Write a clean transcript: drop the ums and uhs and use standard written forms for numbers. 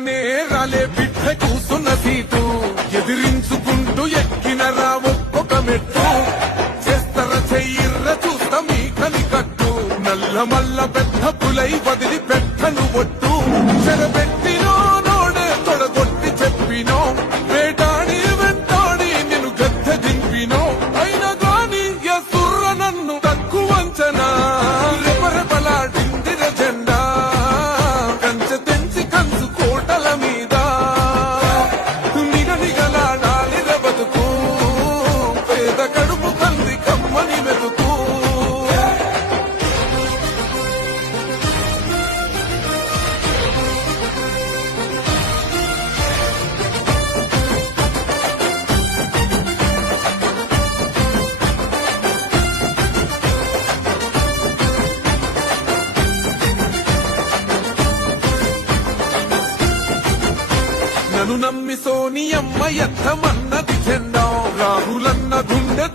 పక్కనే రాలే బిడ్డ కూసున్న సీటు ఎదిరించుకుంటూ ఎక్కిన రా ఒక్కొక్క మెట్టు చేస్తర చెయ్యిర్ర చూస్తా మీ కని కట్టు నల్ల మల్ల పెద్ద పులై వదిలి పెట్టను ఒట్టు చెరబెట్టినో నోడే తొడగొట్టి చెప్పినో వేటాడి వెంటాడి నేను గద్దె దింపినో అయినా గాని ఎసుర్ర నన్ను తక్కువ అంచనా రెపరెపలాడిందిర జెండా కంచె తెంచి కంచు కోటల మీద నిగనిగలాడాలిర బతుకు పేద కడుపు కంది కమ్మని మెతుకు నన్ను నమ్మి సోనియమ్మ ఎత్తమన్నది జెండా రాహులన్న గుండె